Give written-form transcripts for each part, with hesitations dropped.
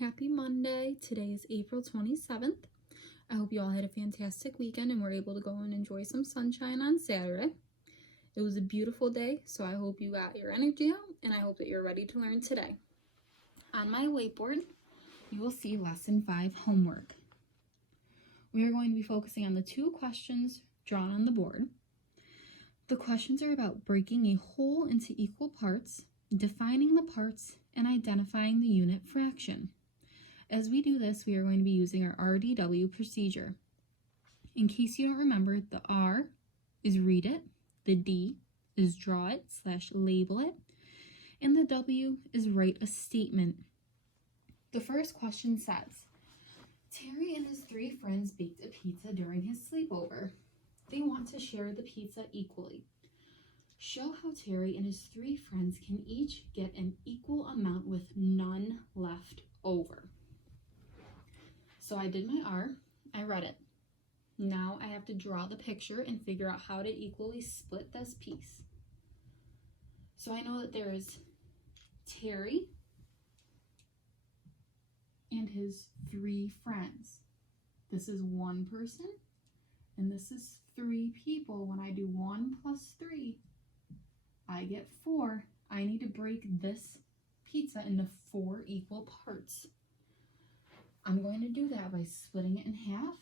Happy Monday. Today is April 27th. I hope you all had a fantastic weekend and were able to go and enjoy some sunshine on Saturday. It was a beautiful day, so I hope you got your energy out and I hope that you're ready to learn today. On my whiteboard, you will see Lesson 5 homework. We are going to be focusing on the two questions drawn on the board. The questions are about breaking a whole into equal parts, defining the parts, and identifying the unit fraction. As we do this, we are going to be using our RDW procedure. In case you don't remember, the R is read it, the D is draw it / label it, and the W is write a statement. The first question says, Terry and his 3 friends baked a pizza during his sleepover. They want to share the pizza equally. Show how Terry and his 3 friends can each get an equal amount with none left over. So I did my R, I read it. Now I have to draw the picture and figure out how to equally split this piece. So I know that there is Terry and his 3 friends. This is 1 person, and this is 3 people. When I do 1 plus 3, I get 4. I need to break this pizza into 4 equal parts. I'm going to do that by splitting it in half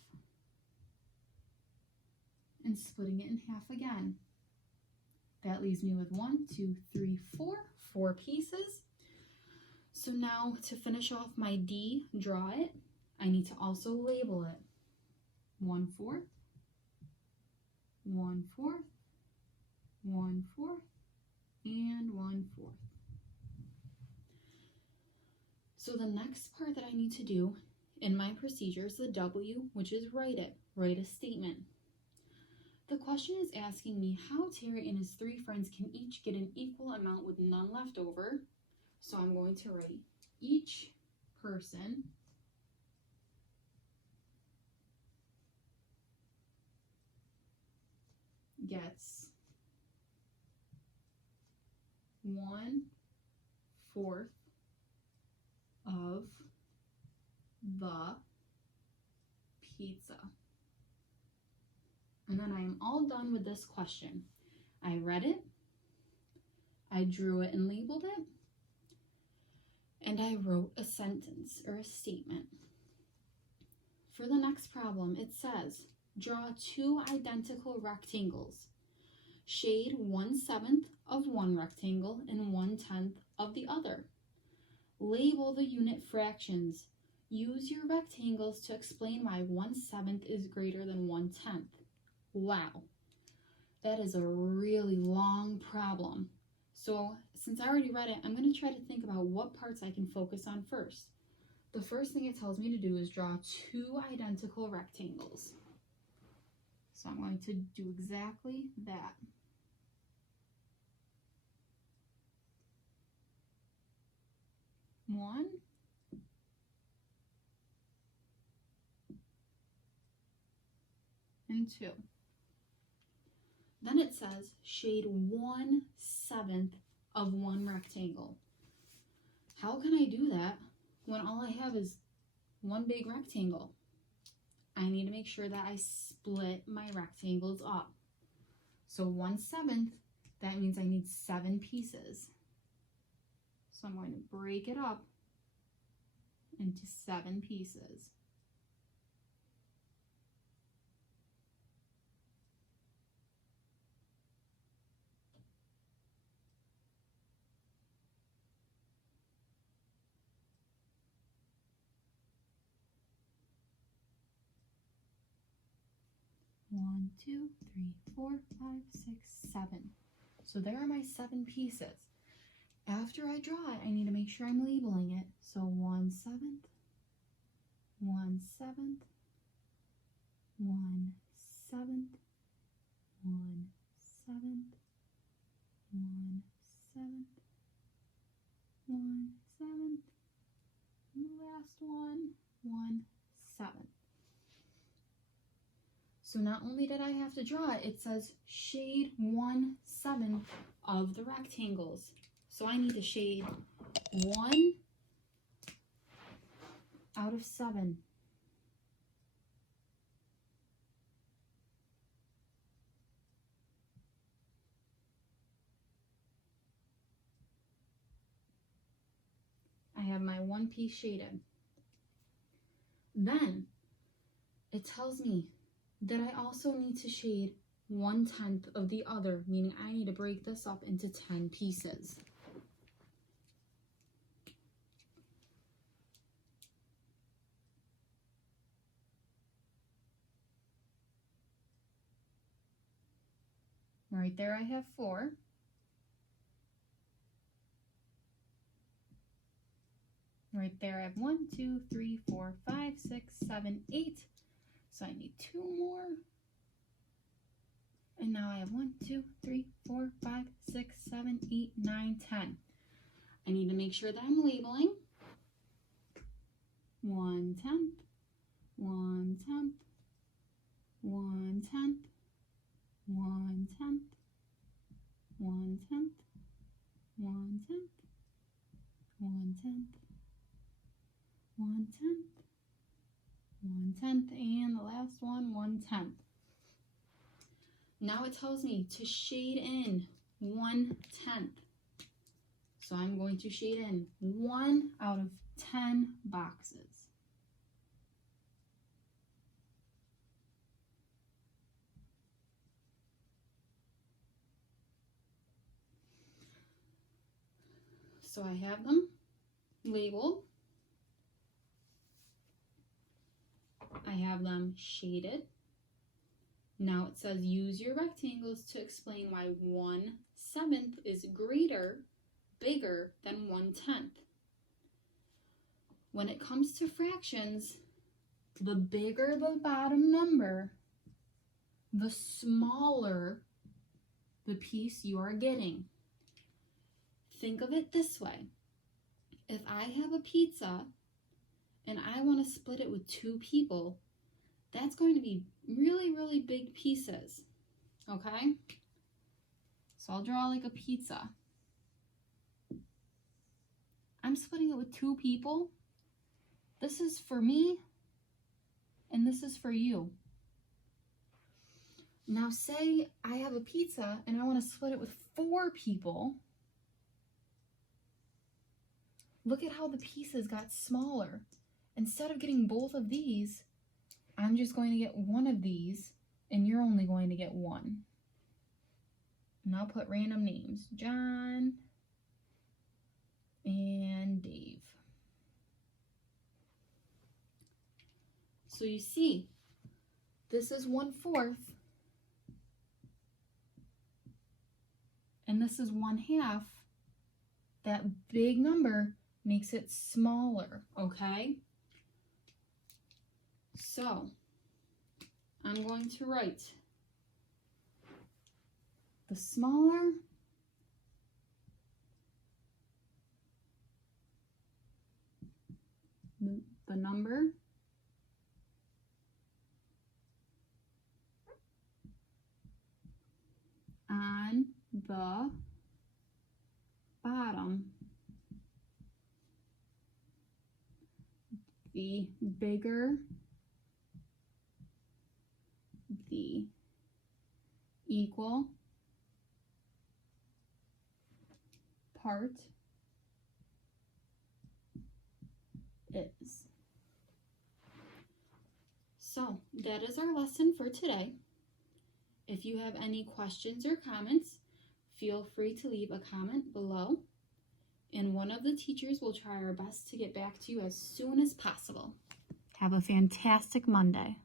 and splitting it in half again. That leaves me with 1, 2, 3, 4 pieces. So now to finish off my D, draw it, I need to also label it. 1/4, 1/4, 1/4, and 1/4. So the next part that I need to do in my procedure is the W, which is write it, write a statement. The question is asking me how Terry and his 3 friends can each get an equal amount with none left over. So I'm going to write each person gets 1/4 of the pizza. And then I am all done with this question. I read it, I drew it and labeled it, and I wrote a sentence or a statement. For the next problem, it says, draw 2 identical rectangles. Shade 1/7 of one rectangle and 1/10 of the other. Label the unit fractions. Use your rectangles to explain why 1/7 is greater than 1/10. Wow, that is a really long problem. So since I already read it, I'm going to try to think about what parts I can focus on first. The first thing it tells me to do is draw 2 identical rectangles. So I'm going to do exactly that. One and 2. Then it says shade 1/7 of one rectangle. How can I do that when all I have is one big rectangle? I need to make sure that I split my rectangles up. So 1/7, that means I need 7 pieces. So I'm going to break it up into 7 pieces. One, 2, 3, 4, 5, 6, 7. So there are my 7 pieces. After I draw it, I need to make sure I'm labeling it. So 1/7, 1/7, 1/7, 1/7, 1/7, 1/7, and the last one, 1/7. So not only did I have to draw it, it says shade 1/7 of the rectangles. So I need to shade 1 out of 7. I have my one piece shaded. Then it tells me that I also need to shade 1/10 of the other, meaning I need to break this up into 10 pieces. Right there I have 4. Right there I have 1, 2, 3, 4, 5, 6, 7, 8. So I need 2 more. And now I have 1, 2, 3, 4, 5, 6, 7, 8, 9, 10. I need to make sure that I'm labeling. 1/10, 1/10, 1/10, 1/10, 1/10, 1/10, 1/10, 1/10, 1/10, and the last one, 1/10. Now it tells me to shade in 1/10. So I'm going to shade in 1 out of 10 boxes. So I have them labeled. I have them shaded. Now it says use your rectangles to explain why 1/7 is bigger than 1/10. When it comes to fractions, the bigger the bottom number, the smaller the piece you are getting. Think of it this way. If I have a pizza and I want to split it with 2 people, that's going to be really, really big pieces, okay? So I'll draw like a pizza. I'm splitting it with 2 people. This is for me, and this is for you. Now say I have a pizza and I want to split it with 4 people. Look at how the pieces got smaller. Instead of getting both of these, I'm just going to get one of these, and you're only going to get one. And I'll put random names. John and Dave. So you see, this is 1/4, and this is 1/2. That big number makes it smaller, okay? So I'm going to write the smaller the number on the bottom, the bigger the equal part is. So that is our lesson for today. If you have any questions or comments, feel free to leave a comment below, and one of the teachers will try our best to get back to you as soon as possible. Have a fantastic Monday.